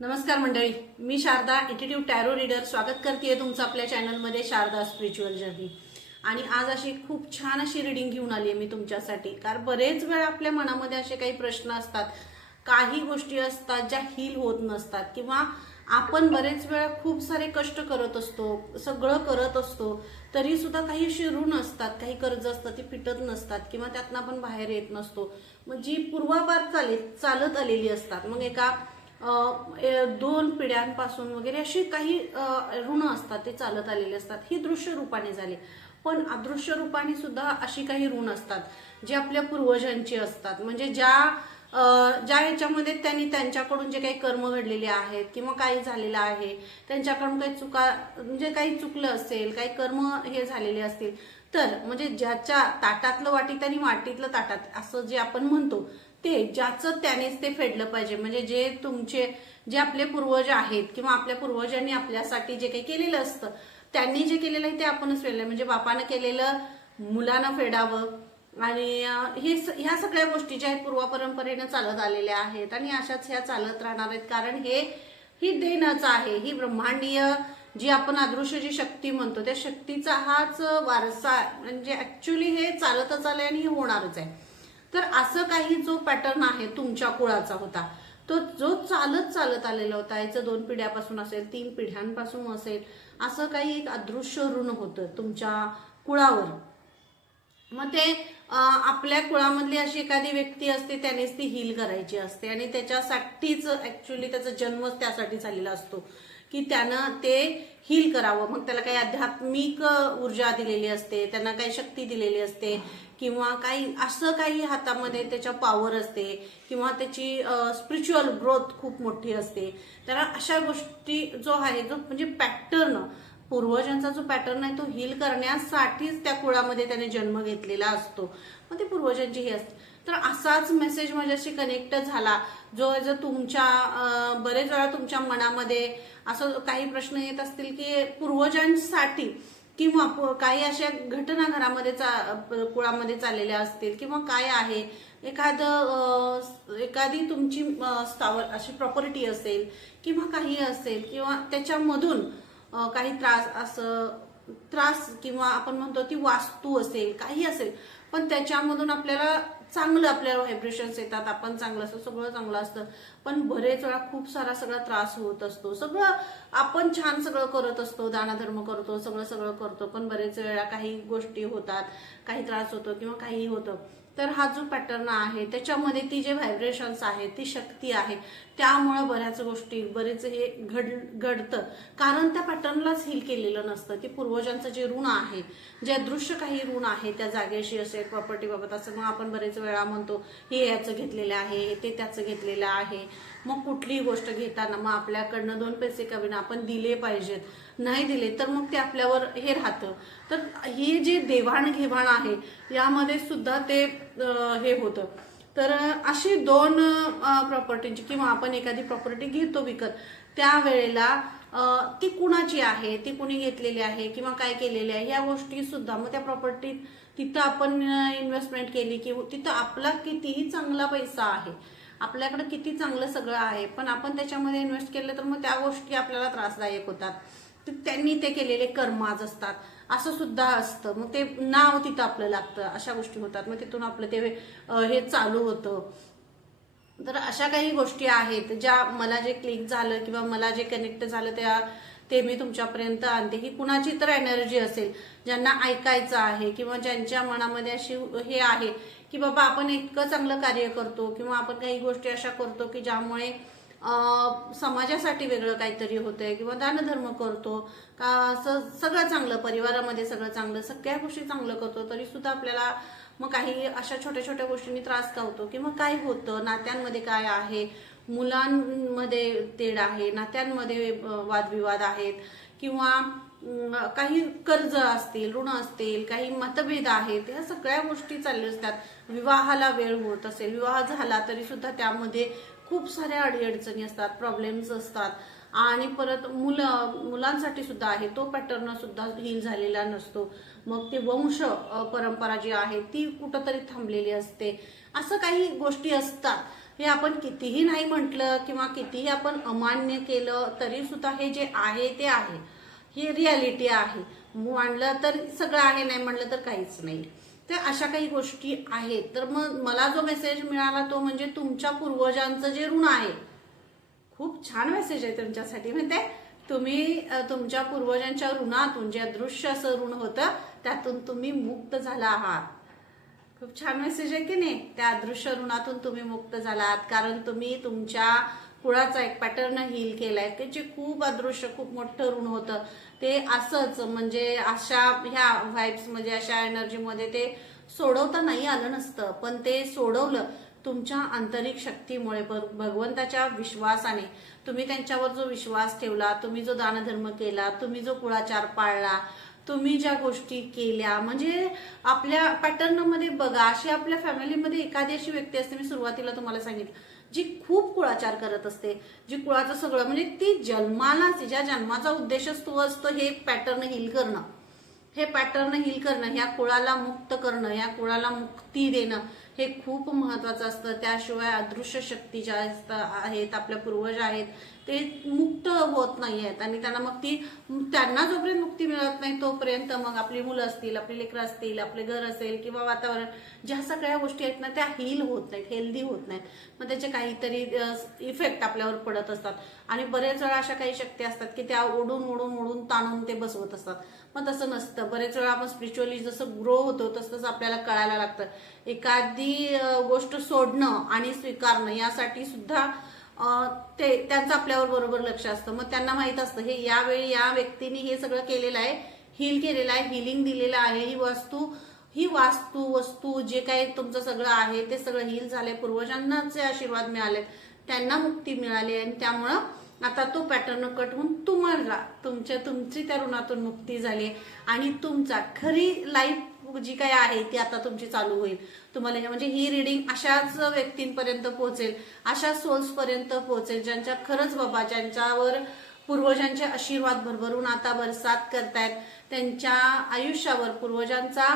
नमस्कार मंडळी, मी Sharda attitude tarot reader स्वागत करते तुमचं आपल्या चॅनलमध्ये शारदा स्पिरिच्युअल जर्नी। आणि आज अशी खूप छान अशी रीडिंग घेऊन आली आहे मी तुमच्यासाठी। कारण बरेच वेळा आपल्या मनामध्ये असे काही प्रश्न असतात, काही गोष्टी असतात ज्या हील होत नसतात, किंवा आपण बरेच वेळा खूप सारे कष्ट करत असतो, सगळं करत असतो, तरी सुद्धा काही अशी ऋण असतात, काही कर्ज असतात ती फिटत नसतात, किंवा त्यातनं आपण बाहेर येत नसतो। मग जी पूर्वापार चालत आलेली असतात, मग एका 2 पिढ्यांपासून वगैरे अशी काही ऋण असतात, ते चालत आलेले असतात। ही दृश्य रूपाने झाले, पण अदृश्य रूपाने सुद्धा अशी काही ऋण असतात जे आपल्या पूर्वजांची असतात। म्हणजे ज्या ह्याच्यामध्ये त्यांनी त्यांच्याकडून जे काही कर्म घडलेले आहेत किंवा काही झालेलं आहे, त्यांच्याकडून काही चुका, म्हणजे काही चुकलं असेल, काही कर्म हे झालेले असतील, तर म्हणजे ज्याच्या ताटातलं वाटीत आणि वाटीतलं ताटात असं जे आपण म्हणतो, ते ज्याचं त्यानेच ते फेडलं पाहिजे। म्हणजे जे आपले पूर्वज आहेत किंवा आपल्या पूर्वजांनी आपल्यासाठी जे काही केलेलं असतं, त्यांनी जे केलेलं आहे ते आपणच फेडलंय। म्हणजे बापानं केलेलं मुलानं फेडावं, आणि ह्या सगळ्या गोष्टी ज्या आहेत पूर्वपरंपरेनं चालत आलेल्या आहेत आणि अशाच ह्या चालत राहणार आहेत। कारण ही देणच आहे, ही ब्रह्मांडीय जी आपण अदृश्य जी शक्ती म्हणतो, त्या शक्तीचा हाच वारसा, म्हणजे ऍक्च्युली हे चालतच आलंय आणि हे होणारच आहे। तर असं काही जो पॅटर्न आहे तुमच्या कुळाचा होता, तो जो चालत आलेला होता, याचं 2 पिढ्यापासून असेल, 3 पिढ्यांपासून असेल, असं काही एक अदृश्य ऋण होतं तुमच्या कुळावर। मग ते आपल्या कुळामधली अशी एखादी व्यक्ती असते, त्यानेच ती हील करायची असते, आणि त्याच्यासाठीच ऍक्च्युली त्याचा जन्मच त्यासाठी झालेला असतो की त्यानं ते हील करावं। मग त्याला काही आध्यात्मिक ऊर्जा दिलेली असते, त्यांना काही शक्ती दिलेली असते, किंवा काही असं काही हातामध्ये त्याच्या पॉवर असते, किंवा त्याची स्पिरिच्युअल ग्रोथ खूप मोठी असते। त्याला अशा गोष्टी जो आहे, जो म्हणजे पॅटर्न, पूर्वजांचा जो पॅटर्न आहे, तो हील करण्यासाठीच त्या कुळामध्ये त्याने जन्म घेतलेला असतो। मग ते पूर्वजांची हे असते। तर असाच मेसेज माझ्याशी कनेक्ट झाला, जो तुमच्या बरेच वेळा तुमच्या मनामध्ये असं काही प्रश्न येत असतील की पूर्वजांसाठी, किंवा काही अशा घटना घरामध्ये कुळामध्ये चाललेल्या असतील, किंवा काय आहे एखादी तुमची स्थावर अशी प्रॉपर्टी असेल, किंवा काही असेल, किंवा त्याच्यामधून काही त्रास, किंवा आपण म्हणतो ती वास्तू असेल, काही असेल, पण त्याच्यामधून आपल्याला व्हायब्रेशन्स येतात, आपण चांगलं असतं, सगळं चांगलं असतं, पण बरेच वेळा खूप सारा सगळा त्रास होत असतो। सगळं आपण छान सगळं करत असतो, दानधर्म करतो, सगळं करतो, पण बरेच वेळा काही गोष्टी होतात, काही त्रास होतो किंवा काही होतं। तर हा जो पॅटर्न आहे, त्याच्यामध्ये ती जे व्हायब्रेशन्स आहेत, ती शक्ती आहे, त्यामुळे बऱ्याच गोष्टी बरेच हे घडतं। कारण त्या पॅटर्नलाच हील केलेलं नसतं, की पूर्वजांचं जे ऋण आहे, जे अदृश्य काही ऋण आहे त्या जागेशी असेल, प्रॉपर्टी बाबत असं, मग आपण बरेच वेळा म्हणतो हे याचं घेतलेलं आहे, ते त्याचं घेतलेलं आहे। मग कुठलीही गोष्ट घेताना मग आपल्याकडनं 2 पैसे कमी आपण दिले पाहिजेत, नाही दिले तर मग ते आपल्यावर हे राहतं। तर ही जी देवाणघेवाण आहे, यामध्ये सुद्धा ते हे होतं। तर अशी 2 प्रॉपर्टीची, किंवा आपण एखादी प्रॉपर्टी घेतो विकत, त्यावेळेला ती कुणाची आहे, ती कुणी घेतलेली आहे, किंवा काय केलेली आहे, या गोष्टी सुद्धा, मग त्या प्रॉपर्टीत तिथं आपण इन्व्हेस्टमेंट केली, की तिथं आपला कितीही चांगला पैसा आहे, आपल्याकडे किती चांगलं सगळं आहे, पण आपण त्याच्यामध्ये इन्व्हेस्ट केलं तर मग त्या गोष्टी आपल्याला त्रासदायक होतात। त्यांनी ते केलेले कर्माज असतात, असं सुद्धा असतं। मग ते नाव तिथं आपलं लागतं, अशा गोष्टी होतात, मग तिथून आपलं ते हे चालू होतं। तर अशा काही गोष्टी आहेत ज्या मला जे क्लिक झालं, किंवा मला जे कनेक्ट झालं, ते मी तुमच्यापर्यंत आणते। ही कुणाची तर एनर्जी असेल, ज्यांना ऐकायचं आहे, किंवा ज्यांच्या मनामध्ये अशी हे आहे की बाबा आपण इतकं चांगलं कार्य करतो, किंवा आपण काही गोष्टी अशा करतो की ज्यामुळे समाजासाठी वेगळं काहीतरी होतंय, किंवा दानधर्म करतो का, असं सगळं चांगलं, परिवारामध्ये सगळं चांगलं, सगळ्या गोष्टी चांगलं करतो, तरी सुद्धा आपल्याला मग काही अशा छोट्या छोट्या गोष्टींनी त्रास का होतो, किंवा काय होतं, नात्यांमध्ये काय आहे, मुलांमध्ये तेढ आहे, नात्यांमध्ये वादविवाद आहेत, किंवा काही कर्ज असतील, ऋण असतील, काही मतभेद आहेत, या सगळ्या गोष्टी चालल्या असतात। विवाहाला वेळ होत असेल, विवाह झाला तरी सुद्धा त्यामध्ये खूप साऱ्या अडीअडचणी असतात, प्रॉब्लेम्स असतात, आणि परत मुलांसाठी सुद्धा आहे, तो पॅटर्न सुद्धा हील झालेला नसतो। मग ते वंश परंपरा जी आहे ती कुठंतरी थांबलेली असते, असं काही गोष्टी असतात। हे आपण कितीही नाही म्हटलं किंवा कितीही आपण अमान्य केलं तरी सुद्धा हे जे आहे ते आहे, ही रियालिटी आहे. म्हणलं तर सगळं आहे, नाही म्हणलं तर काहीच नाही. तर अशा काही गोष्टी आहेत. तर मग मला जो मेसेज मिळाला तो म्हणजे तुमच्या पूर्वजांचं जे ऋण आहे. खूप छान मेसेज आहे तुमच्यासाठी. म्हणजे तुम्ही तुमच्या पूर्वजांच्या ऋणातून, जे अदृश्य असं ऋण होतं त्यातून तुम्ही मुक्त झाला आहात. खूप छान मेसेज आहे की नाही. त्या अदृश्य ऋणातून तुम्ही मुक्त झालात, कारण तुम्ही तुमच्या कुळाचा एक पॅटर्न हील केलाय की जे खूप अदृश्य, खूप मोठं ऋण होतं. ते असंच म्हणजे अशा ह्या व्हाइब्स मध्ये, अशा एनर्जीमध्ये ते सोडवता नाही आलं नसतं, पण ते सोडवलं तुमच्या आंतरिक शक्तीमुळे, भगवंताच्या विश्वासाने. तुम्ही त्यांच्यावर जो विश्वास ठेवला, तुम्ही जो दानधर्म केला, तुम्ही जो कुळाचार पाळला, तुम्ही ज्या गोष्टी केल्या, म्हणजे आपल्या पॅटर्नमध्ये बघा, अशी आपल्या फॅमिलीमध्ये एखादी अशी व्यक्ती असते, मी सुरुवातीला तुम्हाला सांगितलं, जी खूप कुळाचार करत असते, जी कुळाचं सगळं म्हणजे ती जन्मालाच, ज्या जन्माचा उद्देशच तो असतो हे पॅटर्न हील करणं, हे पॅटर्न हील करणं, ह्या कुळाला मुक्त करणं, ह्या कुळाला मुक्ती देणं, हे खूप महत्वाचं असतं. त्याशिवाय अदृश्य शक्ती ज्या आहेत, आपल्या पूर्वज आहेत, ते मुक्त होत नाही आहेत. आणि त्यांना मग त्यांना जोपर्यंत मुक्ती मिळत नाही तोपर्यंत मग आपली मुलं असतील, आपली लेकरं असतील, आपले घर असेल किंवा वातावरण, ज्या सगळ्या गोष्टी आहेत ना त्या हील होत नाहीत, हेल्दी होत नाहीत. मग त्याचे काहीतरी इफेक्ट आपल्यावर पडत असतात. आणि बरेच वेळा अशा काही शक्ती असतात की त्या ओढून ओढून ओढून ताणून ते बसवत असतात. मग तसं नसतं. बरेच वेळा आपण स्पिरिच्युअली जसं ग्रो होतो तसंच आपल्याला कळायला लागतं. एखादी गोष्ट सोडणं आणि स्वीकारणं यासाठी सुद्धा ते त्यांचं आपल्यावर बरोबर लक्ष असतं. मग त्यांना माहित असतं हे यावेळी या व्यक्तीने हे सगळं केलेलं आहे, हील केलेलं आहे, हिलिंग दिलेलं आहे, ही वास्तू वस्तू जे काही तुमचं सगळं आहे ते सगळं हील झालंय, पूर्वजांनाचे आशीर्वाद मिळाले, त्यांना मुक्ती मिळाली, आणि त्यामुळं आता तो पॅटर्न कट होऊन तुम्हाला तुमची त्या ऋणातून मुक्ती झाली आणि तुमचा खरी लाईफ जी काही आहे ती आता तुमची चालू होईल. तुम्हाला म्हणजे ही रिडिंग अशाच व्यक्तींपर्यंत पोहोचेल, अशा सोल्स पर्यंत पोहोचेल ज्यांच्या खरंच बाबा, ज्यांच्यावर पूर्वजांचे आशीर्वाद भरभरून आता बरसात करतायत, त्यांच्या आयुष्यावर पूर्वजांचा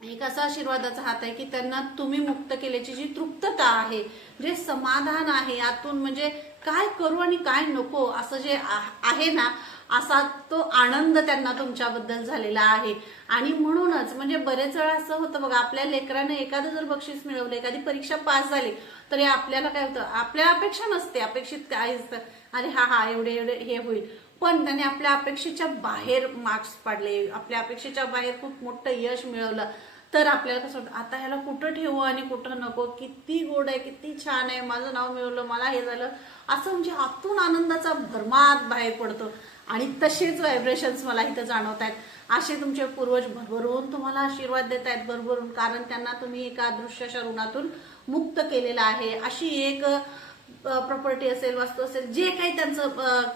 एक असा आशीर्वादाचा हात आहे की त्यांना तुम्ही मुक्त केल्याची जी तृप्तता आहे, जे समाधान आहे आतून, म्हणजे काय करू आणि काय नको असं जे आहे ना, असा तो आनंद त्यांना तुमच्याबद्दल झालेला आहे. आणि म्हणूनच म्हणजे बरेच वेळा असं होतं बघा, आपल्या लेकराने एखादं जर बक्षीस मिळवलं, एखादी परीक्षा पास झाली, तरी आपल्याला काय होतं, आपल्या अपेक्षा नसते, अपेक्षित काय असतं, अरे हा एवढे हे होईल, पण त्याने आपल्या अपेक्षेच्या बाहेर मार्क्स पाडले, आपल्या अपेक्षेच्या बाहेर खूप मोठं यश मिळवलं, तर आपल्याला कसं वाटतं, आता ह्याला कुठं ठेवू आणि कुठं नको, किती गोड आहे, किती छान आहे, माझं नाव मिळवलं, मला हे झालं, असं म्हणजे आतून आनंदाचा भरमात बाहेर पडतो. आणि तसेच व्हायब्रेशन्स मला इथं जाणवत आहेत. असे तुमचे पूर्वज भरभरून तुम्हाला आशीर्वाद देत आहेत, भरभरून, कारण त्यांना तुम्ही एका अदृश्य ऋणातून मुक्त केलेलं आहे. अशी एक प्रॉपर्टी असेल, वास्तू असेल, जे काही त्यांचं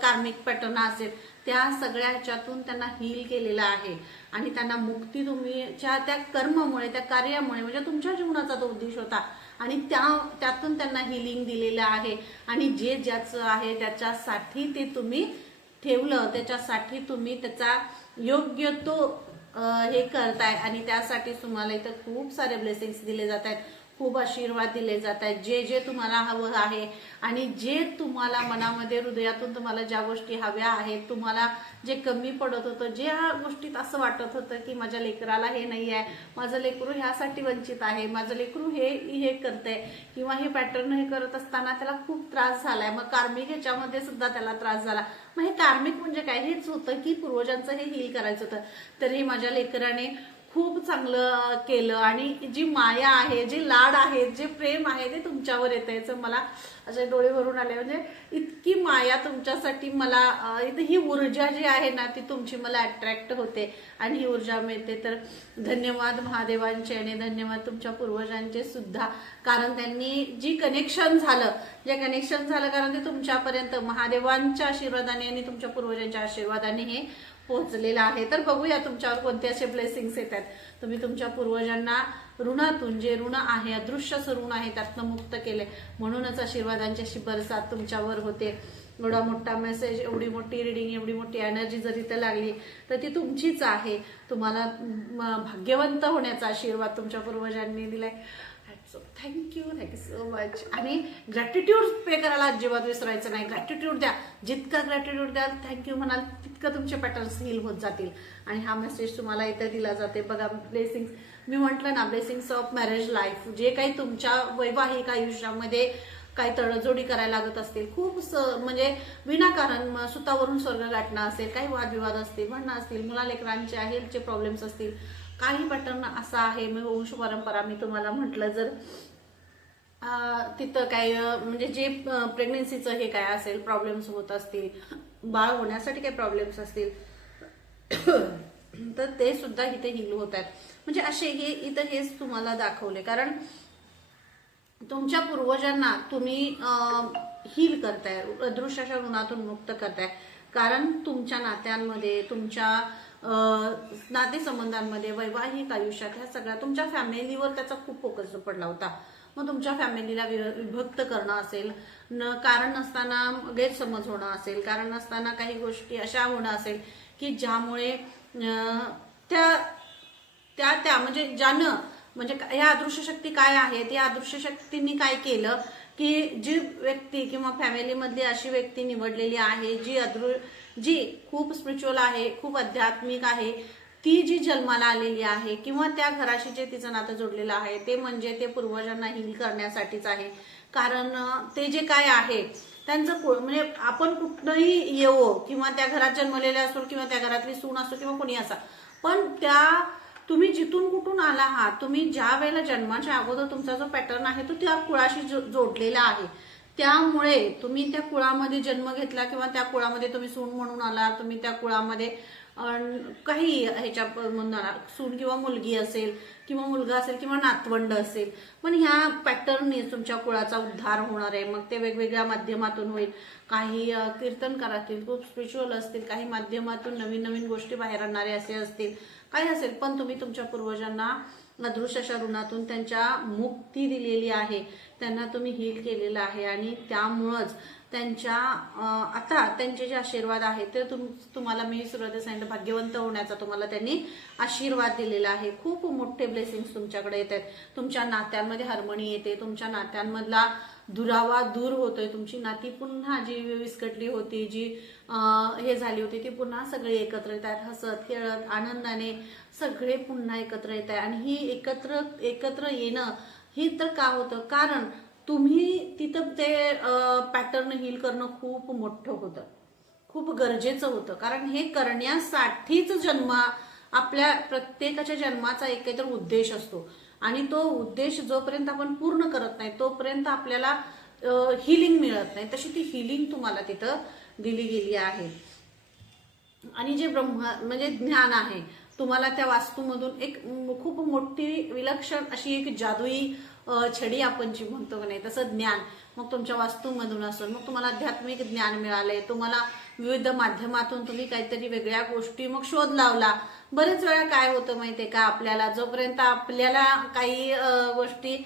कार्मिक पॅटर्न असेल, त्या सगळ्या ह्याच्यातून त्यांना हील केलेलं आहे. आणि त्यांना मुक्ती तुमच्या त्या कर्मामुळे, त्या कार्यामुळे, म्हणजे तुमच्या जीवनाचा तो उद्देश होता, आणि त्यातून त्यांना हिलिंग दिलेलं आहे. आणि जे ज्याचं आहे त्याच्यासाठी ते तुम्ही ठेवलं, त्याच्यासाठी तुम्ही त्याचा योग्य तो हे करताय, आणि त्यासाठी तुम्हाला इथं खूप सारे ब्लेसिंग्स दिले जात आहेत, खूप आशीर्वाद दिले जात आहेत, जे तुम्हाला हवं आहे आणि जे तुम्हाला मनामध्ये, हृदयातून तुम्हाला ज्या गोष्टी हव्या आहेत, तुम्हाला जे कमी पडत होतं, ज्या गोष्टीत असं वाटत होतं की माझ्या लेकराला हे नाही आहे, माझं लेकरू ह्यासाठी वंचित आहे, माझं लेकरू हे करतंय, किंवा हे पॅटर्न हे करत असताना त्याला खूप त्रास झालाय, मग कार्मिक ह्याच्यामध्ये सुद्धा त्याला त्रास झाला. मग हे कार्मिक म्हणजे काय, हेच होतं की पूर्वजांचं हे हील करायचं होतं, तरी माझ्या लेकराने खूप चांगलं केलं, आणि जी माया आहे, जे लाड आहे, जे प्रेम आहे ते तुमच्यावर येतं. याचं मला असे डोळे भरून आले, म्हणजे इतकी माया तुमच्यासाठी मला, ही ऊर्जा जी आहे ना ती तुमची मला अट्रॅक्ट होते आणि ही ऊर्जा मिळते. तर धन्यवाद महादेवांचे आणि धन्यवाद तुमच्या पूर्वजांचे सुद्धा, कारण त्यांनी जे कनेक्शन झालं कारण ते तुमच्यापर्यंत महादेवांच्या आशीर्वादाने आणि तुमच्या पूर्वजांच्या आशीर्वादाने हे पोहोचलेला आहे. तर बघूया तुमच्यावर कोणते असे ब्लेसिंग्स येतात. तुम्ही तुमच्या पूर्वजांना ऋणातून, जे ऋण आहे, अदृश्य ऋण आहे, त्यातनं मुक्त केले, म्हणूनच आशीर्वादांची अशी बरसात तुमच्यावर होते. एवढा मोठा मेसेज, एवढी मोठी रिडिंग, एवढी मोठी एनर्जी जर इथं लागली तर ती तुमचीच आहे. तुम्हाला भाग्यवंत होण्याचा आशीर्वाद तुमच्या पूर्वजांनी दिलाय. So thank you so much. आणि ग्रॅटिट्यूड पे करायला अजिबात विसरायचं नाही. ग्रॅटिट्यूड द्या, जितका ग्रॅटिट्यूड द्याल, थँक्यू म्हणाल, तितकं तुमचे पॅटर्न्स हील होत जातील. आणि हा मेसेज तुम्हाला इथे दिला जाते बघा. ब्लेसिंग्स मी म्हटलं ना, ब्लेसिंग्स ऑफ मॅरेज लाईफ. जे काही तुमच्या वैवाहिक आयुष्यामध्ये काही तडजोडी करायला लागत असतील, खूप म्हणजे विनाकारण सुतावरून स्वर्ग गाठणं असेल, काही वादविवाद असतील, भांडणं असतील, मुलालेकरांचे हेल्थचे प्रॉब्लेम्स असतील, काही पॅटर्न असा आहे. मी वंश परंपरा मी तुम्हाला म्हटलं, जर तिथं काय म्हणजे जे प्रेग्नेन्सीचं हे काय असेल प्रॉब्लेम्स होत असतील, बाळ होण्यासाठी काही प्रॉब्लेम्स असतील, तर ते सुद्धा इथे हील होत आहेत. म्हणजे असे हे इथं हेच तुम्हाला दाखवले, कारण तुमच्या पूर्वजांना तुम्ही हील करताय, अदृश्याच्या ऋणातून मुक्त करताय. कारण तुमच्या नात्यांमध्ये, तुमच्या नातेसंबंधांमध्ये, वैवाहिक आयुष्यात, ह्या सगळ्या तुमच्या फॅमिलीवर त्याचा खूप फोकस पडला होता. मग तुमच्या फॅमिलीला विभक्त करणं असेल, कारण नसताना गैरसमज होणं असेल, कारण नसताना काही गोष्टी अशा होणं असेल की ज्यामुळे त्या त्या त्या म्हणजे ज्यानं म्हणजे ह्या अदृश्य शक्ती काय आहेत, या अदृश्य शक्तींनी काय केलं की जी व्यक्ती किंवा फॅमिलीमधली अशी व्यक्ती निवडलेली आहे जी खूप स्पिरिच्युअल आहे, खूप आध्यात्मिक आहे, ती जी जन्माला आलेली आहे किंवा त्या घराशी जे तिचं नातं जोडलेलं आहे, ते म्हणजे ते पूर्वजांना हील करण्यासाठीच आहे. कारण ते जे काय आहे त्यांचं म्हणजे आपण कुठनंही येवो किंवा त्या घरात जन्मलेले असो किंवा त्या घरातली सून असो किंवा कोणी असा, पण त्या तुम्ही जिथून कुठून आला आहात, तुम्ही ज्या वेळेला जन्माच्या अगोदर तुमचा जो पॅटर्न आहे तो त्या कुळाशी जोडलेला आहे. त्यामुळे तुम्ही त्या कुळामध्ये जन्म घेतला किंवा त्या कुळामध्ये तुम्ही सून म्हणून आला, तुम्ही त्या कुळामध्ये काही ह्याच्या सून किंवा मुलगी असेल किंवा मुलगा असेल किंवा नातवंड असेल, पण ह्या पॅटर्नने तुमच्या कुळाचा उद्धार होणार आहे. मग ते वेगवेगळ्या माध्यमातून होईल. काही कीर्तनकार असतील, खूप स्पिरिच्युअल असतील, काही माध्यमातून नवीन नवीन गोष्टी बाहेर आणणारे असे असतील, काही असेल, पण तुम्ही तुमच्या पूर्वजांना अदृश्याच्या ऋणातून त्यांच्या मुक्ती दिलेली आहे, त्यांना तुम्ही हील केलेलं आहे. आणि त्यामुळंच त्यांच्या आता त्यांचे जे आशीर्वाद आहेत ते तुम्हाला मी सुरुवातीला सांगितलं, भाग्यवंत होण्याचा तुम्हाला त्यांनी आशीर्वाद दिलेला आहे. खूप मोठे ब्लेसिंग्स तुमच्याकडे येत आहेत. तुमच्या नात्यांमध्ये हार्मनी येते, तुमच्या नात्यांमधला दुरावा दूर होतोय, तुमची नाती पुन्हा जी विस्कटली होती, जी हे झाली होती, ती पुन्हा सगळे एकत्र येत आहेत, हसत खेळत आनंदाने सगळे पुन्हा एकत्र येत आहे. आणि ही एकत्र येणं ही तर का होतं, कारण तुम्ही तिथं ते पॅटर्न हील करणं खूप मोठं होतं, खूप गरजेचं होतं. कारण हे करण्यासाठीच आपल्या प्रत्येकाच्या जन्माचा एक काहीतरी उद्देश असतो. आणि तो उद्देश जोपर्यंत आपण पूर्ण करत नाही तोपर्यंत आपल्याला हिलिंग मिळत नाही. तशी ती हिलिंग तुम्हाला तिथं दिली गेली आहे. आणि जे म्हणजे ज्ञान आहे तुम्हाला त्या वास्तूमधून एक खूप मोठी विलक्षण अशी एक जादुई छडी आपण जी म्हणतो की नाही, तसं ज्ञान मग तुमच्या वास्तूमधून असेल. मग तुम्हाला आध्यात्मिक ज्ञान मिळालंय, तुम्हाला विविध माध्यमातून तुम्ही काहीतरी वेगळ्या गोष्टी मग शोध लावला. बरेच वेळा काय होतं माहितीये का, आपल्याला जोपर्यंत आपल्याला काही गोष्टी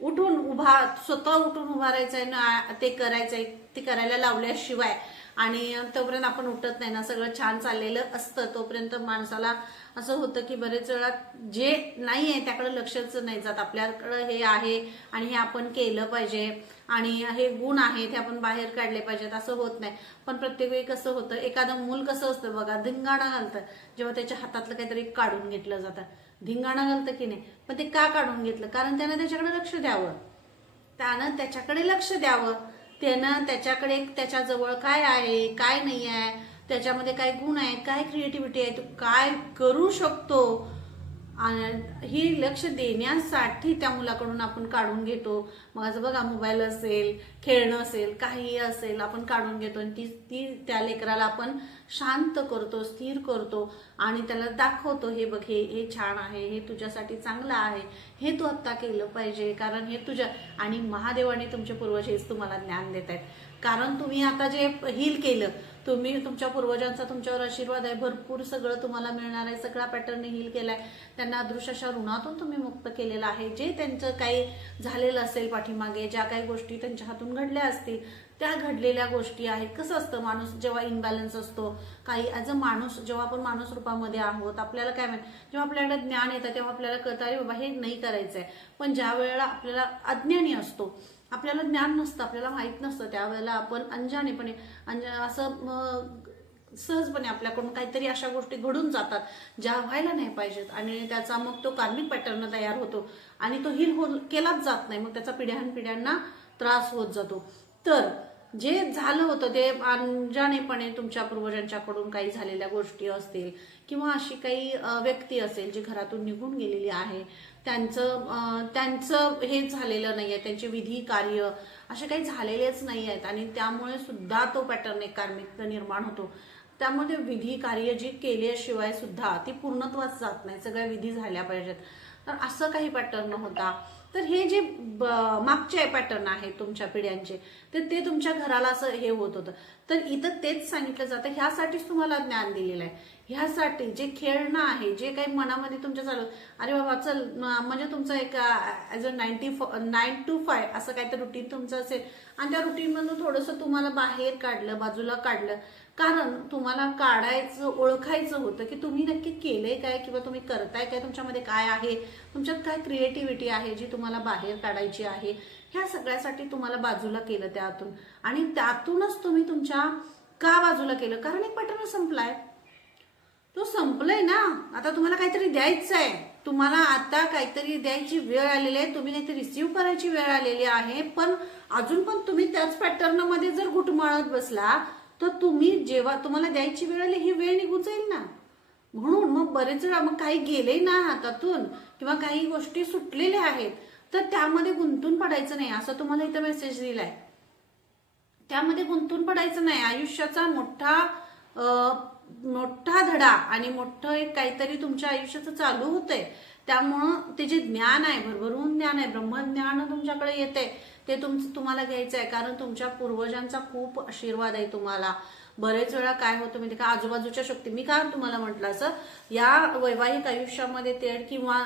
स्वतः उठून उभारायचंय ना, ते करायचंय, ते करायला लावल्याशिवाय आणि तोपर्यंत आपण उठत नाही ना, सगळं छान चाललेलं असतं तोपर्यंत माणसाला असं होतं की बरेच वेळा जे नाही आहे त्याकडे लक्षच नाही जात. आपल्याकडे हे आहे आणि हे आपण केलं पाहिजे आणि हे गुण आहेत हे आपण बाहेर काढले पाहिजेत असं होत नाही. पण प्रत्येक वेळी कसं होतं, एखादं मूल कसं असतं बघा, धिंगाणा घालतं जेव्हा त्याच्या हातातलं काहीतरी काढून घेतलं जातं, धिंगाणा घालतं की नाही, पण ते का काढून घेतलं, कारण त्यानं त्याच्याकडे लक्ष द्यावं, त्यानं त्याच्याकडे त्याच्याजवळ काय आहे काय नाही आहे, त्याच्यामध्ये काय गुण आहेत, काय क्रिएटिव्हिटी आहे, तो काय करू शकतो, ही लक्ष देण्यासाठी त्या मुलाकडून आपण काढून घेतो. मग आज बघा मोबाईल असेल, खेळणं असेल, काही असेल, आपण काढून घेतो आणि ती त्या लेकराला आपण शांत करतो, स्थिर करतो आणि त्याला दाखवतो, हे बघ हे छान आहे, हे तुझ्यासाठी चांगलं आहे, हे तू आत्ता केलं पाहिजे, कारण हे तुझ्या आणि महादेवाने तुमचे पूर्वज हेच तुम्हाला ज्ञान देत आहेत. कारण तुम्ही आता जे हील केलं, तुम्ही तुमच्या पूर्वजांचा तुमच्यावर आशीर्वाद आहे, भरपूर सगळं तुम्हाला मिळणार आहे, सगळा पॅटर्न हील केलाय, त्यांना अदृश्याच्या ऋणातून तुम्ही मुक्त केलेलं आहे. जे त्यांचं काही झालेलं असेल पाठीमागे, ज्या काही गोष्टी त्यांच्या हातून घडल्या असतील त्या घडलेल्या गोष्टी आहेत. कसं असतं, माणूस जेव्हा इनबॅलन्स असतो, काही ॲज अ माणूस जेव्हा आपण माणूस रूपामध्ये आहोत, आपल्याला काय माहिती, जेव्हा आपल्याकडे ज्ञान येतं तेव्हा आपल्याला कळतं अरे बाबा हे नाही करायचंय. पण ज्या वेळेला आपल्याला अज्ञानी असतो, आपल्याला ज्ञान नसतं, आपल्याला माहित नसतं, त्यावेळेला आपण अंजानेपणे असं सहजपणे आपल्याकडून काहीतरी अशा गोष्टी घडून जातात ज्या व्हायला नाही पाहिजेत, आणि त्याचा मग तो कार्मिक पॅटर्न तयार होतो आणि तो केलाच जात नाही. मग त्याचा पिढ्यानपिढ्यांना त्रास होत जातो. तर जे झालं होतं ते अनजाणेपणे तुमच्या पूर्वजांच्याकडून काही झालेल्या गोष्टी असतील, किंवा अशी काही व्यक्ती असेल जी घरातून निघून गेलेली आहे, त्यांचं हे झालेलं नाही आहे, त्यांचे विधी कार्य असे काही झालेलेच नाही आहेत, आणि त्यामुळे सुद्धा तो पॅटर्न एक कार्मिक निर्माण होतो. त्यामुळे विधी कार्य जी केल्याशिवाय सुद्धा ती पूर्णत्वाच जात नाही, सगळ्या विधी झाल्या पाहिजेत. तर असं काही पॅटर्न होता. तर हे जे मागचे पॅटर्न आहेत तुमच्या पिढ्यांचे, तर ते तुमच्या घराला असं हे होत होतं. तर इथं तेच सांगितलं जातं, ह्यासाठीच तुम्हाला ज्ञान दिलेलं आहे. ह्यासाठी जे खेळणं आहे, जे काही मनामध्ये तुमच्या चालू, अरे बाबा चल, म्हणजे तुमचं एक ॲज अ 9 to 5 असं काहीतरी रुटीन तुमचं असेल, आणि त्या रुटीनमधून थोडंसं तुम्हाला बाहेर काढलं, बाजूला काढलं, कारण तुम्हाला काढायचं, ओळखायचं होतं की तुम्ही नक्की केलंय काय, किंवा तुम्ही करताय काय, तुमच्यामध्ये काय आहे, तुमच्यात काय क्रिएटिव्हिटी आहे जी तुम्हाला बाहेर काढायची आहे. ह्या सगळ्यासाठी तुम्हाला बाजूला केलं त्यातून, आणि त्यातूनच तुम्ही तुमच्या का बाजूला केलं, कारण एक पॅटर्न संपलाय, तो संपलाय ना. आता तुम्हाला काहीतरी द्यायचं आहे, तुम्हाला आता काहीतरी द्यायची वेळ आलेली आहे, तुम्ही काहीतरी रिसीव्ह करायची वेळ आलेली आहे, पण अजून पण तुम्ही त्याच पॅटर्न मध्ये जर घुटमळत बसला तर तुम्ही जेव्हा तुम्हाला द्यायची वेळ आली ही वेळ निघून जाईल ना. म्हणून मग बरेच वेळा मग काही गेले ना हातातून, किंवा काही गोष्टी सुटलेल्या आहेत, तर त्यामध्ये गुंतून पडायचं नाही, असं तुम्हाला इथं मेसेज दिलाय. त्यामध्ये गुंतून पडायचं नाही. आयुष्याचा मोठा धडा आणि मोठं एक काहीतरी तुमच्या आयुष्याचं चालू होतंय, त्यामुळं ते जे ज्ञान आहे, भरभरून ज्ञान आहे, ब्रह्मज्ञान तुमच्याकडे येते, ते तुम्हाला घ्यायचं आहे. कारण तुमच्या पूर्वजांचा खूप आशीर्वाद आहे तुम्हाला. बरेच वेळा काय होतं म्हणजे का, आजूबाजूच्या शक्ती, मी काय तुम्हाला म्हटलं असं, या वैवाहिक आयुष्यामध्ये तेढ किंवा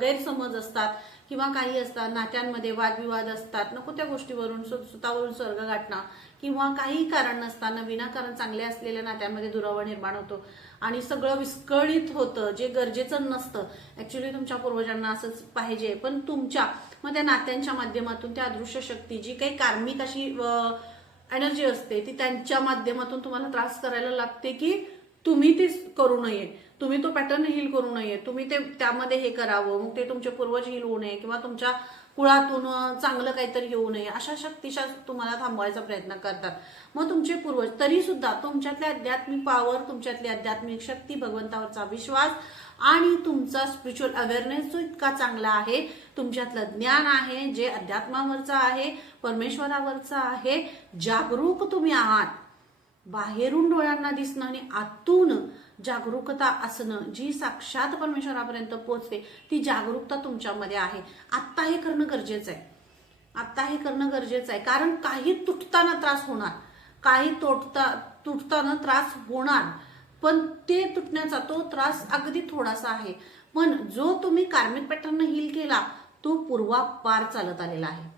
गैरसमज असतात, किंवा काही असतात, नात्यांमध्ये वादविवाद असतात, नको त्या गोष्टीवरून स्वतःवरून स्वर्ग गाठणं, किंवा काही कारण नसताना विनाकारण चांगल्या असलेल्या नात्यांमध्ये दुरावा निर्माण होतो आणि सगळं विस्कळीत होतं, जे गरजेचं नसतं. ऍक्च्युली तुमच्या पूर्वजांना असंच पाहिजे, पण तुमच्या मग त्या नात्यांच्या माध्यमातून त्या अदृश्य शक्ती, जी काही कार्मिक अशी एनर्जी असते, ती त्यांच्या माध्यमातून तुम्हाला त्रास करायला लागते की तुम्ही ते करू नये, तुम्ही तो पॅटर्न हील करू नये, तुम्ही ते त्यामध्ये हे करावं, मग ते तुमचे पूर्वज हील होऊ नये, किंवा तुमच्या कुळातून चांगलं काहीतरी येऊ नये, अशा शक्तीशा तुम्हाला थांबवायचा प्रयत्न करतात. मग तुमचे पूर्वज तरी सुद्धा तुमच्यातल्या आध्यात्मिक पावर, तुमच्यातली आध्यात्मिक शक्ती, भगवंतावरचा विश्वास आणि तुमचा स्पिरिच्युअल अवेअरनेस जो इतका चांगला आहे, तुमच्यातलं ज्ञान आहे जे अध्यात्मावरचं आहे, परमेश्वरावरचं आहे, जागरूक तुम्ही आहात, बाहेरून डोळ्यांना दिसणं आणि आतून जागरूकता असणं, जी साक्षात परमेश्वरापर्यंत पोहोचते, ती जागरूकता तुमच्यामध्ये आहे. आत्ता हे करणं गरजेचं आहे, आत्ता हे करणं गरजेचं आहे. कारण काही तुटताना त्रास होणार, काही तुटताना त्रास होणार, पण ते तुटण्याचा तो त्रास अगदी थोडासा आहे. पण जो तुम्ही कार्मिक पॅटर्न हील केला, तो पूर्वापार चालत आलेला आहे,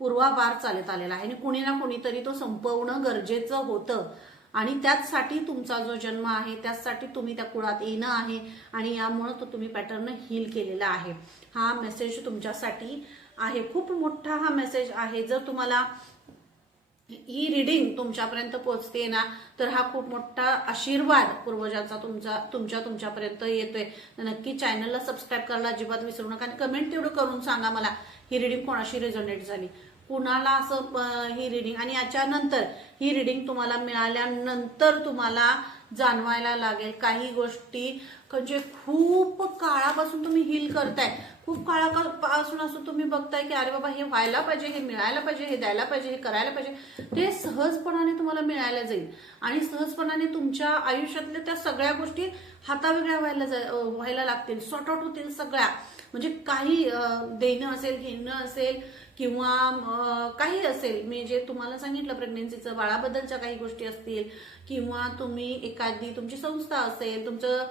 पूर्वापार चालत आलेला आहे, आणि कुणी ना कुणीतरी तो संपवणं गरजेचं होतं. आणि त्याचसाठी तुमचा जो जन्म आहे, त्याचसाठी तुम्ही त्या कुळात येणं आहे, आणि यामुळे तो तुम्ही पॅटर्न हील केलेला आहे. हा मेसेज तुमच्यासाठी आहे, खूप मोठा हा मेसेज आहे. जर तुम्हाला ही रीडिंग तुमच्यापर्यंत पोहोचते ना, तर हा खूप मोठा आशीर्वाद पूर्वजांचा तुमच्यापर्यंत येतोय. नक्की चॅनलला सबस्क्राईब करायला अजिबात विसरू नका, आणि कमेंट तेवढं करून सांगा मला ही रीडिंग कोणाशी रेझोनेट झाली, कुणाला असं ही रीडिंग. आणि याच्यानंतर ही रीडिंग तुम्हाला मिळाल्यानंतर तुम्हाला जाणवायला लागेल काही गोष्टी, म्हणजे खूप काळापासून तुम्ही हील करताय, खूप काळापासून असं तुम्ही बघताय की अरे बाबा हे व्हायला पाहिजे, हे मिळायला पाहिजे, हे द्यायला पाहिजे, हे करायला पाहिजे, ते सहजपणाने तुम्हाला मिळायला जाईल, आणि सहजपणाने तुमच्या आयुष्यातल्या त्या सगळ्या गोष्टी हातावेगळ्या व्हायला लागतील, सॉर्ट आउट होतील सगळ्या. म्हणजे काही देणं असेल, घेणं असेल, किंवा काही असेल, मी जे तुम्हाला सांगितलं प्रेग्नेन्सीचं, बाळाबद्दलच्या काही गोष्टी असतील, किंवा तुम्ही एखादी तुमची संस्था असेल, तुमचं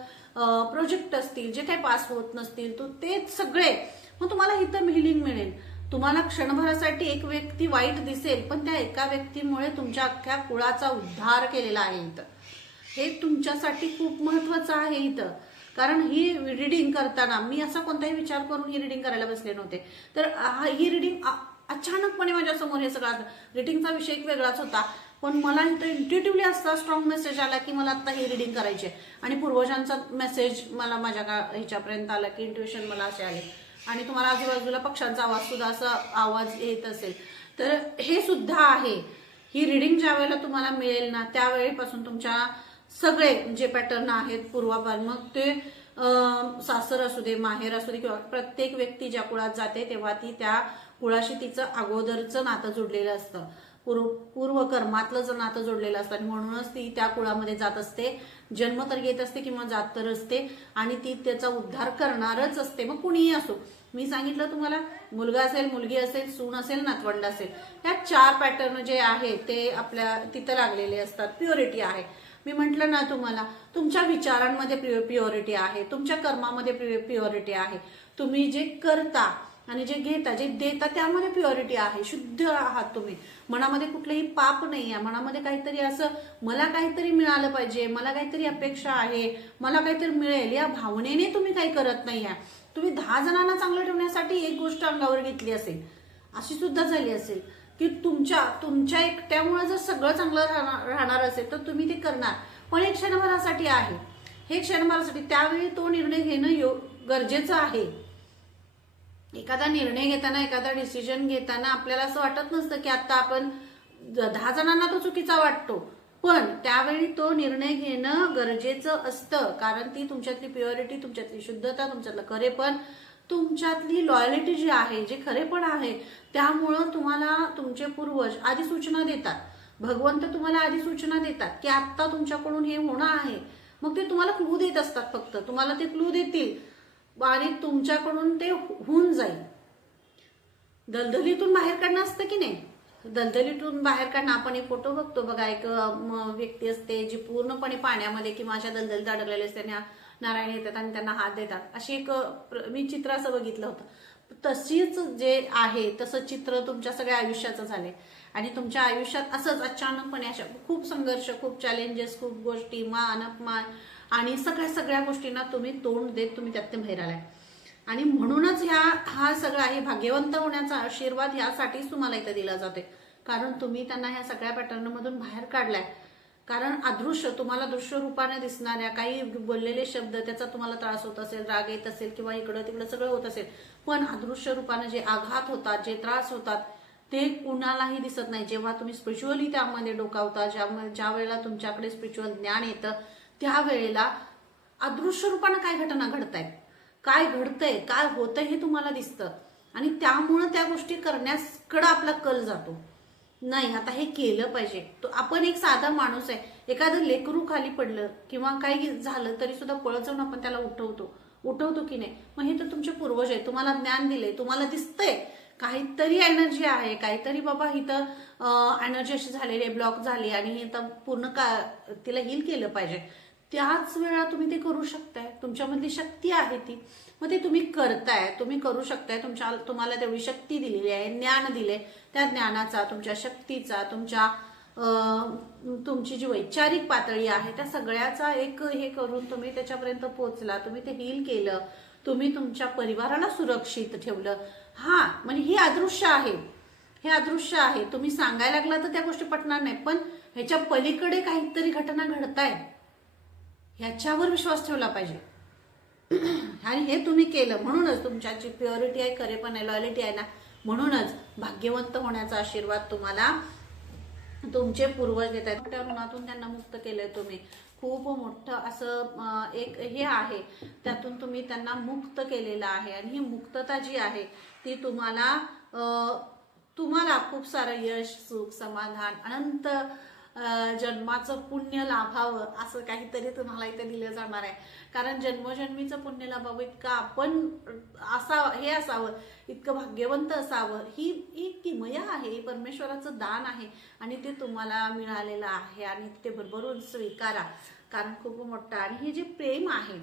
प्रोजेक्ट असतील, जे काही पास होत नसतील, तो ते सगळे मग तुम्हाला इथं हिलिंग मिळेल. तुम्हाला क्षणभरासाठी एक व्यक्ती वाईट दिसेल, पण त्या एका व्यक्तीमुळे तुमच्या अख्ख्या कुळाचा उद्धार केलेला आहे इथं. हे तुमच्यासाठी खूप महत्वाचं आहे इथं. कारण ही रिडिंग करताना मी असा कोणताही विचार करून ही रिडिंग करायला बसले नव्हते. तर ही रिडिंग अचानकपणे माझ्यासमोर हे सगळं, रिडिंगचा विषय एक वेगळाच होता, पण मला इथं इंट्युटिव्हली असा स्ट्रॉंग मेसेज आला की मला आता ही रिडिंग करायची आहे. आणि पूर्वजांचा मेसेज मला माझ्या ह्याच्यापर्यंत आला की इंट्युशन मला असे आले. आणि तुम्हाला आजूबाजूला पक्ष्यांचा आवाज सुद्धा असा आवाज येत असेल तर हे सुद्धा आहे. ही रिडिंग ज्या वेळेला तुम्हाला मिळेल ना, त्यावेळेपासून तुमच्या सगळे जे पॅटर्न आहेत पूर्वापार, मग ते सासर असू दे, माहेर असू दे, किंवा प्रत्येक व्यक्ती ज्या कुळात जाते तेव्हा ती त्या कुळाशी तिचं अगोदरचं नातं जोडलेलं असतं, पूर्व कर्मातलं जर नातं जोडलेलं असतं. आणि म्हणूनच ती त्या कुळामध्ये जात असते, जन्म तर घेत असते किंवा जात तर असते, आणि ती त्याचा उद्धार करणारच असते, मग कुणीही असो. मी सांगितलं तुम्हाला, मुलगा असेल, मुलगी असेल, सून असेल, नातवंड असेल, या 4 पॅटर्न जे आहे ते आपल्या तिथं लागलेले असतात. प्युरिटी आहे. मी म्हटलं ना तुम्हाला, तुमच्या विचारांमध्ये प्युरिटी आहे, तुमच्या कर्मामध्ये प्युरिटी आहे, तुम्ही जे करता आणि जे घेता, जे देता, त्यामध्ये प्युरिटी आहे. शुद्ध आहात तुम्ही. मनामध्ये कुठलंही पाप नाही आहे. मनामध्ये काहीतरी असं मला काहीतरी मिळालं पाहिजे, मला काहीतरी अपेक्षा आहे, मला काहीतरी मिळेल, या भावनेने तुम्ही काही करत नाही आहे. तुम्ही 10 जणांना चांगलं ठेवण्यासाठी एक गोष्ट अंगावर घेतली असेल, अशी सुद्धा झाली असेल की तुमच्या एकट्यामुळे जर सगळं चांगलं राहणार असेल तर तुम्ही ते करणार, पण एक क्षणभरासाठी आहे. हे क्षणभरासाठी, त्यावेळी तो निर्णय घेणं गरजेचं आहे. एखादा निर्णय घेताना, एखादा डिसिजन घेताना आपल्याला असं वाटत नसतं की आता आपण 10 जणांना तो चुकीचा वाटतो, पण त्यावेळी तो निर्णय घेणं गरजेचं असतं. कारण ती तुमच्यातली प्युरिटी, तुमच्यातली शुद्धता, तुमच्यातलं खरेपण, तुमच्यातली लॉयलिटी जी आहे, जे खरेपण आहे, त्यामुळं तुम्हाला तुमचे पूर्वज आधी सूचना देतात. भगवंत तुम्हाला आधी सूचना देतात की आता तुमच्याकडून हे होणं आहे. मग ते तुम्हाला क्लू देत असतात. फक्त तुम्हाला ते क्लू देतील आणि तुमच्याकडून ते होऊन जाईल. दलदलीतून बाहेर काढणं असतं की नाही, दलदलीतून बाहेर काढणं. आपण एक फोटो बघतो बघा, एक व्यक्ती असते जी पूर्णपणे पाण्यामध्ये किंवा अशा दलदलीत अडकलेले असते, नारायण येतात आणि त्यांना हात देतात. अशी एक मी चित्र असं बघितलं होतं. तशीच जे आहे तसं चित्र तुमच्या सगळ्या आयुष्याचं झालंय. आणि तुमच्या आयुष्यात असंच अचानकपणे अशा खूप संघर्ष, खूप चॅलेंजेस, खूप गोष्टी, मान अपमान आणि सगळ्या गोष्टींना तुम्ही तोंड देत तुम्ही त्यात बाहेर आलाय. आणि म्हणूनच हा सगळा हे भाग्यवंत होण्याचा आशीर्वाद यासाठीच तुम्हाला इथं दिला जातोय. कारण तुम्ही त्यांना ह्या सगळ्या पॅटर्न मधून बाहेर काढलाय. कारण अदृश्य, तुम्हाला दृश्य रूपाने दिसणाऱ्या काही बोललेले शब्द, त्याचा तुम्हाला त्रास होत असेल, राग येत असेल किंवा इकडं तिकडं सगळं होत असेल, पण अदृश्य रूपाने जे आघात होतात, जे त्रास होतात, ते कुणालाही दिसत नाही. जेव्हा तुम्ही स्पिरिच्युअली त्यामध्ये डोकावता, ज्या वेळेला तुमच्याकडे स्पिरिच्युअल ज्ञान येतं, त्यावेळेला अदृश्य रूपाने काय घटना घडतायत, काय घडतंय, काय होतंय हे तुम्हाला दिसतं. आणि त्यामुळं त्या गोष्टी करण्याकडे आपला कल जातो. नाही, आता हे केलं पाहिजे. तो आपण एक साधा माणूस आहे, एखादं लेकरू खाली पडलं किंवा काही झालं तरी सुद्धा पळत जाऊन आपण त्याला उठवतो की नाही. मग हे तर तुमचे पूर्वज आहे, तुम्हाला ज्ञान दिले, तुम्हाला दिसतंय काहीतरी एनर्जी आहे, काहीतरी बाबा इथं एनर्जी अशी झालेली, ब्लॉक झाली आणि हे तर पूर्ण तिला हील केलं पाहिजे. त्याच वेळा तुम्ही ते करू शकताय. तुमच्यामधली शक्ती आहे ती, मग ते तुम्ही करताय, तुम्ही करू शकताय. तुम्हाला तेवढी शक्ती दिलेली आहे, ज्ञान दिले. त्या ज्ञानाचा, तुमच्या शक्तीचा, तुमची जी वैचारिक पातळी आहे त्या सगळ्याचा एक हे करून तुम्ही त्याच्यापर्यंत पोहोचला, तुम्ही ते हील केलं, तुम्ही तुमच्या परिवाराला सुरक्षित ठेवलं. हा म्हणजे हे अदृश्य आहे, हे अदृश्य आहे. तुम्ही सांगायला लागला तर त्या गोष्टी पटणार नाही, पण ह्याच्या पलीकडे काहीतरी घटना घडताय ह्याच्यावर विश्वास ठेवला पाहिजे. आणि हे तुम्ही केलं, म्हणूनच तुमच्याची प्युरिटी आहे, खरेपण आहे, लॉयलिटी आहे ना, म्हणूनच भाग्यवंत होण्याचा आशीर्वाद तुम्हाला तुमचे पूर्वज देत आहेत. मोठ्या ऋणातून त्यांना मुक्त केलंय तुम्ही. खूप मोठं असं एक हे आहे, त्यातून तुम्ही त्यांना मुक्त केलेलं आहे. आणि ही मुक्तता जी आहे ती तुम्हाला खूप सारं यश, सुख, समाधान, अनंत जन्माचं पुण्य लाभावं असं काहीतरी तुम्हाला इथे दिलं जाणार आहे. कारण जन्मजन्मीचं पुण्य लाभावं इतकं आपण असावं, इतकं भाग्यवंत असावं, ही किमया आहे, ही परमेश्वराचं दान आहे आणि ते तुम्हाला मिळालेलं आहे. आणि ते भरभरून स्वीकारा. कारण खूप मोठं. आणि हे जे प्रेम आहे,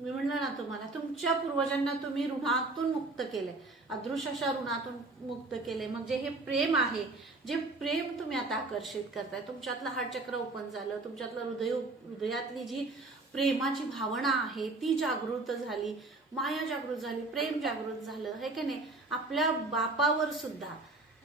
मी म्हणलं ना तुम्हाला, तुमच्या पूर्वजांना तुम्ही ऋणातून मुक्त केलंय, अदृश्याच्या ऋणातून मुक्त केले. मग जे हे प्रेम आहे, जे प्रेम तुम्ही आता आकर्षित करताय, तुमच्यातलं हार्ट चक्र ओपन झालं, तुमच्यातलं हृदयातली जी प्रेमाची भावना आहे ती जागृत झाली, माया जागृत झाली, प्रेम जागृत झालं, हे की नाही. आपल्या बापावर सुद्धा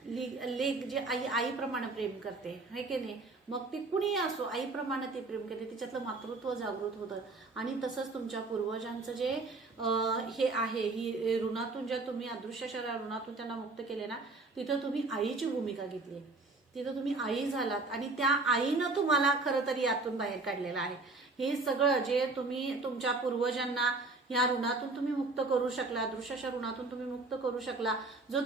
लेक जे आईप्रमाणे प्रेम करते, हे की नाही. मग ती कुणी असो, आईप्रमाणे ती प्रेम करते, तिच्यातलं मातृत्व जागृत होतं. आणि तसंच तुमच्या पूर्वजांचं जे हे आहे, ही ऋणातून ज्या तुम्ही अदृश्य ऋणातून त्यांना मुक्त केले ना, तिथं तुम्ही आईची भूमिका घेतली, तिथं तुम्ही आई झालात. आणि त्या आईनं तुम्हाला खरं तर यातून बाहेर काढलेलं आहे. हे सगळं जे तुम्ही तुमच्या पूर्वजांना या ऋणातून तुम्ही मुक्त करू शकला, दृश्याच्या ऋणातून तुम्ही मुक्त करू शकला, जो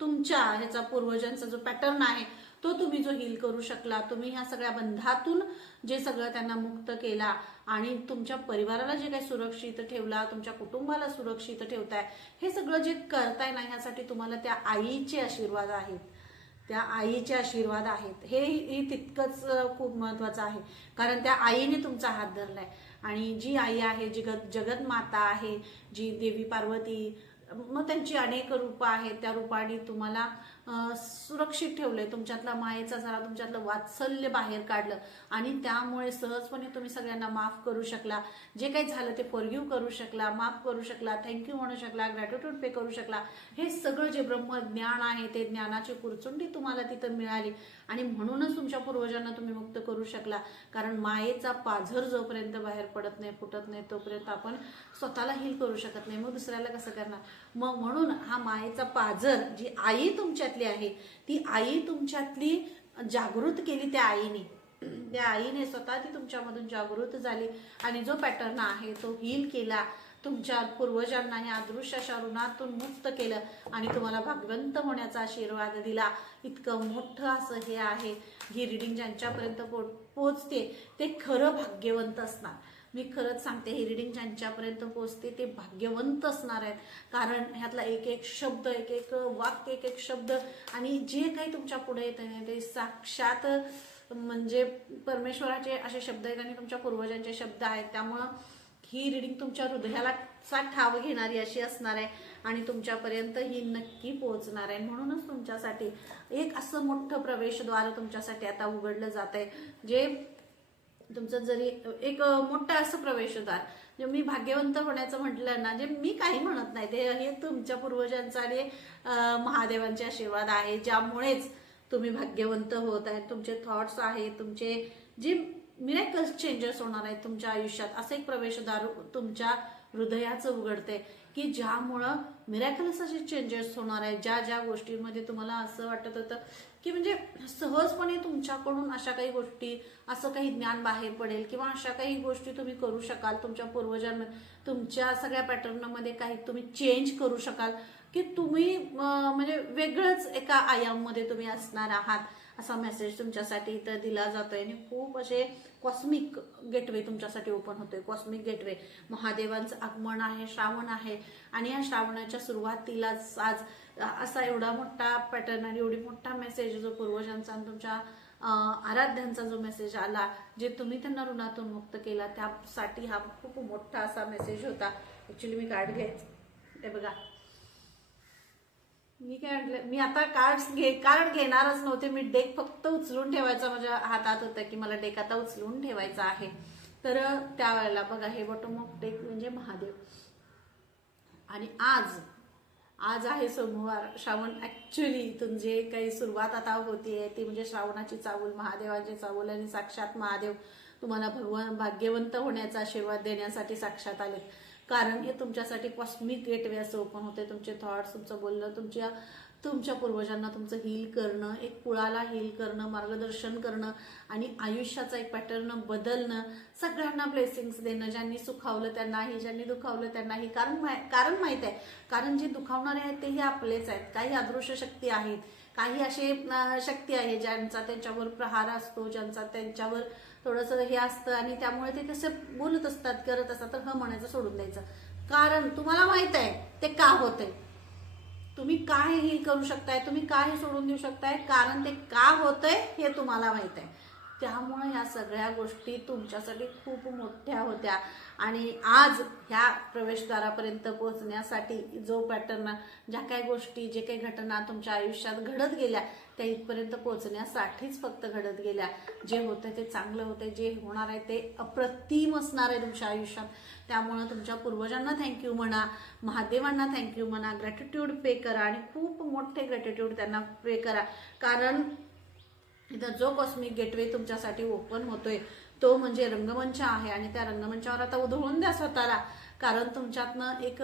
तुमच्या ह्याचा पूर्वजांचा जो पॅटर्न आहे तो तुम्ही जो हील करू शकला, तुम्ही ह्या सगळ्या बंधातून जे सगळं त्यांना मुक्त केला आणि तुमच्या परिवाराला जे काही सुरक्षित ठेवला, तुमच्या कुटुंबाला सुरक्षित ठेवताय, हे सगळं जे करताय ना, ह्यासाठी तुम्हाला त्या आईचे आशीर्वाद आहेत, त्या आईचे आशीर्वाद आहेत. हे तितकंच खूप महत्वाचं आहे, कारण त्या आईने तुमचा हात धरलाय. आणि जी आई आहे, जी जगत माता आहे, जी देवी पार्वती, मग त्यांची अनेक रूपं आहेत, त्या रूपाने तुम्हाला सुरक्षित ठेवलंय, तुमच्यातला मायेचा जरा, तुमच्यातलं वात्सल्य बाहेर काढलं. आणि त्यामुळे सहजपणे तुम्ही सगळ्यांना माफ करू शकला, जे काही झालं ते फॉरगिव्ह करू शकला, माफ करू शकला, थँक्यू म्हणू शकला, ग्रॅटिट्यूड पे करू शकला. हे सगळं जे ब्रह्मज्ञान आहे, ते ज्ञानाची कुरचुंडी तुम्हाला तिथं मिळाली. आणि म्हणूनच तुमच्या पूर्वजांना तुम्ही मुक्त करू शकला, कारण मायेचा पाझर जोपर्यंत बाहेर पडत नाही, फुटत नाही, तोपर्यंत आपण स्वतःला हील करू शकत नाही, मग दुसऱ्याला कसं करणार. मग म्हणून हा मायेचा पाझर, जी आई तुमच्यातली आहे, ती आई तुमच्यातली जागृत केली त्या आईने स्वतः ती तुमच्यामधून जागृत झाली आणि जो पॅटर्न आहे तो हील केला. तुमच्या पूर्वजांना या अदृश्याच्या ऋणातून मुक्त केलं आणि तुम्हाला भाग्यवंत होण्याचा आशीर्वाद दिला. इतकं मोठं असं हे आहे. ही रिडिंग ज्यांच्यापर्यंत पोचते ते खरं भाग्यवंत असणार. मी खरंच सांगते, ही रिडिंग ज्यांच्यापर्यंत पोचते ते भाग्यवंत असणार आहेत, कारण ह्यातला एक एक शब्द, एक एक वाक्य, एक एक शब्द आणि जे काही तुमच्या पुढे येते ते साक्षात म्हणजे परमेश्वराचे असे शब्द आहेत आणि तुमच्या पूर्वजांचे शब्द आहेत. त्यामुळं ही रिडिंग तुमच्या हृदयाला ठाव घेणारी अशी असणार आहे आणि तुमच्यापर्यंत ही नक्की पोहोचणार आहे. म्हणूनच तुमच्यासाठी एक असं मोठं प्रवेशद्वार तुमच्यासाठी आता उघडलं जात आहे, जे तुमचं जरी एक मोठं असं प्रवेशद्वार, जे मी भाग्यवंत होण्याचं म्हटलं ना, जे मी काही म्हणत नाही, ते हे तुमच्या पूर्वजांचा आणि महादेवांचे आशीर्वाद आहे, ज्यामुळेच तुम्ही भाग्यवंत होत आहेत. तुमचे थॉट्स आहेत, तुमचे जे मिरेकल्स चेंजेस होणार आहेत तुमच्या आयुष्यात, असं एक प्रवेशद्वार तुमच्या हृदयाचं उघडते की ज्यामुळं मिरेकल्स असे चेंजेस होणार आहेत. ज्या ज्या गोष्टींमध्ये तुम्हाला असं वाटत होतं की म्हणजे सहजपणे तुमच्याकडून अशा काही गोष्टी, असं काही ज्ञान बाहेर पडेल किंवा अशा काही गोष्टी तुम्ही करू शकाल, तुमच्या पूर्वजांमध्ये तुमच्या सगळ्या पॅटर्नमध्ये काही तुम्ही चेंज करू शकाल की तुम्ही म्हणजे वेगळंच एका आयाममध्ये तुम्ही असणार आहात, असा मेसेज तुमच्यासाठी इथं दिला जातोय. आणि खूप असे कॉस्मिक गेटवे तुमच्यासाठी ओपन होतोय. कॉस्मिक गेटवे, महादेवांचं आगमन आहे, श्रावण आहे आणि या श्रावणाच्या सुरुवातीलाच आज असा एवढा मोठा पॅटर्न आणि एवढी मोठा मेसेज जो पूर्वजांचा आणि तुमच्या आराध्यांचा जो मेसेज आला, जे तुम्ही त्यांना ऋणातून मुक्त केला, त्यासाठी हा खूप मोठा असा मेसेज होता. ऍक्च्युली मी कार्ड घ्यायचं, ते बघा मी काय म्हटलं, मी आता कार्ड घेणारच नव्हते, मी डेक फक्त उचलून ठेवायचा माझ्या हातात होता की मला डेक आता उचलून ठेवायचा आहे. तर त्यावेळेला बघा, हे बॉटम ऑफ डेक म्हणजे महादेव. आणि आज आहे सोमवार, श्रावण. ऍक्च्युली इथून जे काही सुरुवात आता होतीये ती म्हणजे श्रावणाची चावल, महादेवाची चावल. आणि साक्षात महादेव तुम्हाला भगवान भाग्यवंत होण्याचा आशीर्वाद देण्यासाठी साक्षात आले, कारण हे तुमच्यासाठी कॉस्मिक गेटवे असं ओपन होते. तुमचे थॉट्स, तुमचं बोलणं, तुमच्या पूर्वजांना तुमचं हील करणं, एक कुळाला हील करणं, मार्गदर्शन करणं आणि आयुष्याचा एक पॅटर्न बदलणं, सगळ्यांना ब्लेसिंग्स देणं, ज्यांनी सुखावलं त्यांनाही, ज्यांनी दुखावलं त्यांनाही. कारण माहित आहे, कारण जे दुखावणारे आहेत तेही आपलेच आहेत. काही अदृश्य शक्ती आहेत, काही असे शक्ती आहे ज्यांचा त्यांच्यावर प्रहार असतो, ज्यांचा त्यांच्यावर थोडंसं हे असतं आणि त्यामुळे ते तसे बोलत असतात, करत असतात. तर ह म्हणायचं सोडून द्यायचं, कारण तुम्हाला माहित आहे ते का होतंय. तुम्ही काय हे करू शकताय, तुम्ही काय सोडून देऊ शकताय, कारण ते का होतंय हे तुम्हाला माहित आहे. त्यामुळे ह्या सगळ्या गोष्टी तुमच्यासाठी खूप मोठ्या होत्या आणि आज ह्या प्रवेशद्वारापर्यंत पोहोचण्यासाठी जो पॅटर्न, ज्या काही गोष्टी, जे काही घटना तुमच्या आयुष्यात घडत गेल्या त्या इथपर्यंत पोहोचण्यासाठीच फक्त घडत गेल्या. जे होतं ते चांगलं होतं, जे होणार आहे ते अप्रतिम असणार आहे तुमच्या आयुष्यात. त्यामुळं तुमच्या पूर्वजांना थँक्यू म्हणा, महादेवांना थँक्यू म्हणा, ग्रॅटिट्यूड पे करा आणि खूप मोठे ग्रॅटिट्यूड त्यांना पे करा. कारण इथं जो कॉस्मिक गेटवे तुमच्यासाठी ओपन होतोय तो म्हणजे रंगमंच आहे आणि त्या रंगमंचावर आता उधळून द्या स्वतःला. कारण तुमच्यातनं एक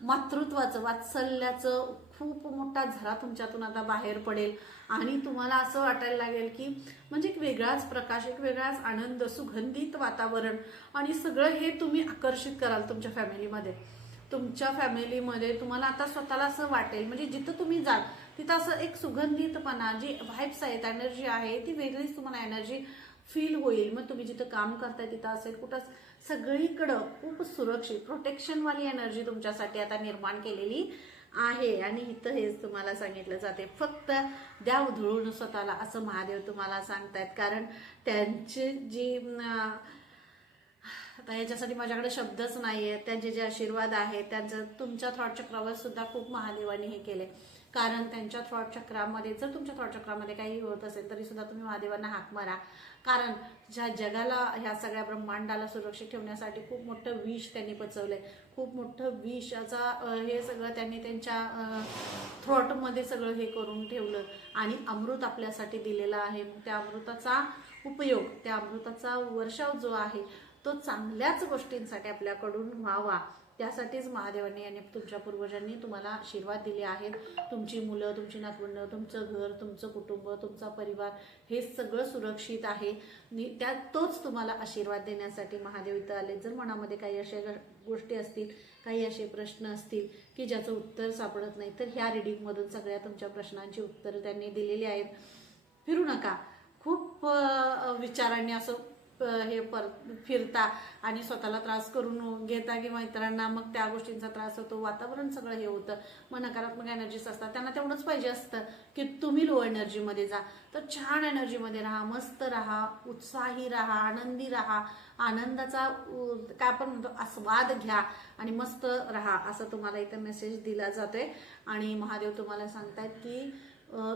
मातृत्वाचं, वात्सल्याचं खूप मोठा झरा तुमच्यातून आता बाहेर पडेल आणि तुम्हाला असं वाटायला लागेल की म्हणजे एक वेगळाच प्रकाश, एक वेगळाच आनंद, सुगंधित वातावरण आणि सगळं हे तुम्ही आकर्षित कराल तुमच्या फॅमिलीमध्ये. तुमच्या फॅमिलीमध्ये तुम्हाला आता स्वतःला असं वाटेल, म्हणजे जिथं तुम्ही जाल तिथं असं एक सुगंधितपणा, जी व्हाइब्स आहेत, एनर्जी आहे ती वेगळीच तुम्हाला एनर्जी फील होईल. मग तुम्ही जिथं काम करताय तिथं असेल, कुठं सगळीकडं खूप सुरक्षित प्रोटेक्शनवाली एनर्जी तुमच्यासाठी आता निर्माण केलेली आहे. आणि इथं हेच तुम्हाला सांगितलं जाते, फक्त द्या उधळून स्वतःला, असं महादेव तुम्हाला सांगतायत. कारण त्यांचे जी आता याच्यासाठी माझ्याकडे शब्दच नाहीये, त्यांचे जे आशीर्वाद आहेत त्यांचं तुमच्या थॉट चक्रावर सुद्धा खूप महादेवाने हे केले. कारण त्यांच्या थॉट चक्रामध्ये, जर तुमच्या थॉट चक्रामध्ये काही होत असेल तरी सुद्धा तुम्ही महादेवांना हाक मारा. कारण ज्या जगाला, ह्या सगळ्या ब्रह्मांडाला सुरक्षित ठेवण्यासाठी खूप मोठं विष त्यांनी पचवलंय. खूप मोठं विषाचा हे सगळं त्यांनी त्यांच्या थ्रॉटमध्ये सगळं हे करून ठेवलं आणि अमृत आपल्यासाठी दिलेलं आहे. त्या अमृताचा उपयोग, त्या अमृताचा वर्षाव जो आहे तो चांगल्याच गोष्टींसाठी आपल्याकडून व्हावा, त्यासाठीच महादेवांनी आणि तुमच्या पूर्वजांनी तुम्हाला आशीर्वाद दिले आहेत. तुमची मुलं, तुमची नातवंड, तुमचं घर, तुमचं कुटुंब, तुमचा परिवार हे सगळं सुरक्षित आहे. तोच तुम्हाला आशीर्वाद देण्यासाठी महादेव इथं आले. जर मनामध्ये काही अशा गोष्टी असतील, काही असे प्रश्न असतील की ज्याचं उत्तर सापडत नाही, तर ह्या रिडिंगमधून सगळ्या तुमच्या प्रश्नांची उत्तरं त्यांनी दिलेली आहेत. फिरू नका, खूप विचारांनी असं हे फिरता आणि स्वतःला त्रास करून घेता किंवा इतरांना मग त्या गोष्टींचा त्रास होतो, वातावरण सगळं हे होतं. मग नकारात्मक एनर्जीज असतात, त्यांना तेवढंच पाहिजे असतं की तुम्ही लो एनर्जीमध्ये जा. तर छान एनर्जीमध्ये राहा, मस्त राहा, उत्साही राहा, आनंदी राहा, आनंदाचा काय आपण म्हणतो आस्वाद घ्या आणि मस्त राहा, असं तुम्हाला इथं मेसेज दिला जातोय. आणि महादेव तुम्हाला सांगतायत की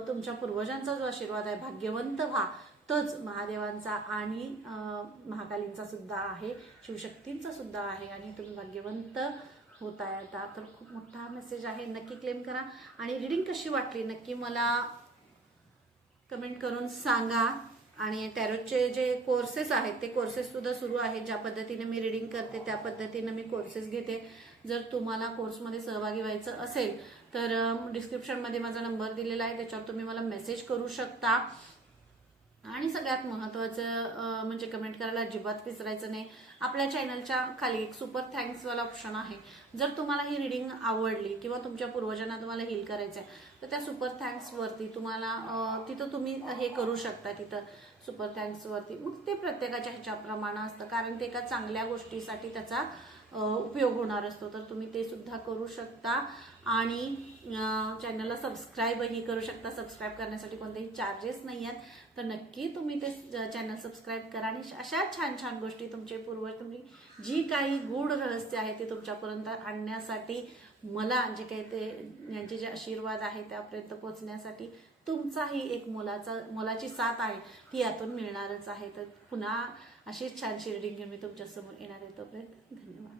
तुमच्या पूर्वजांचा जो आशीर्वाद आहे, भाग्यवंत व्हा, तोच महादेवांचा आणि महाकालींचा सुद्धा आहे, शिवशक्तींचा सुद्धा आहे आणि तुम्ही भाग्यवंत होताय आता. तर खूप मोठा मेसेज आहे, नक्की क्लेम करा. आणि रीडिंग कशी वाटली नक्की मला कमेंट करून सांगा. आणि टॅरोचे जे कोर्सेस आहेत ते कोर्सेस सुद्धा सुरू आहेत. ज्या पद्धतीने मी रीडिंग करते त्या पद्धतीने मी कोर्सेस घेते. जर तुम्हाला कोर्समध्ये सहभागी व्हायचं असेल तर डिस्क्रिप्शनमध्ये माझा नंबर दिलेला आहे, त्याच्यावर तुम्ही मला मेसेज करू शकता. आणि सगळ्यात महत्त्वाचं म्हणजे कमेंट करायला अजिबात विसरायचं नाही. आपल्या चॅनलच्या खाली एक सुपर थँक्सवाला ऑप्शन आहे. जर तुम्हाला ही रीडिंग आवडली किंवा तुमच्या पूर्वजांना तुम्हाला हील करायचं आहे तर त्या सुपर थँक्सवरती तुम्हाला तिथं तुम्ही हे करू शकता. तिथं सुपर थँक्सवरती मग ते प्रत्येकाच्या ह्याच्याप्रमाणे असतं, कारण ते एका चांगल्या गोष्टीसाठी त्याचा उपयोग होणार असतो. तर तुम्ही ते सुद्धा करू शकता आणि चॅनलला सबस्क्राईबही करू शकता. सबस्क्राईब करण्यासाठी कोणतेही चार्जेस नाही आहेत, तर नक्की तुम्ही ते चॅनल सबस्क्राईब करा. आणि अशा छान छान गोष्टी तुमचे पूर्वज, तुम्ही जी काही गूढ रहस्य आहे ते तुमच्यापर्यंत आणण्यासाठी, मला जे काही ते यांचे जे आशीर्वाद आहे त्यापर्यंत पोहोचण्यासाठी तुमचाही एक मोलाची साथ आहे, ती यातून मिळणारच आहे. तर पुन्हा अशीच छानशी रीडिंग घेऊन मी तुमच्यासमोर येणार आहे. तोपर्यंत धन्यवाद.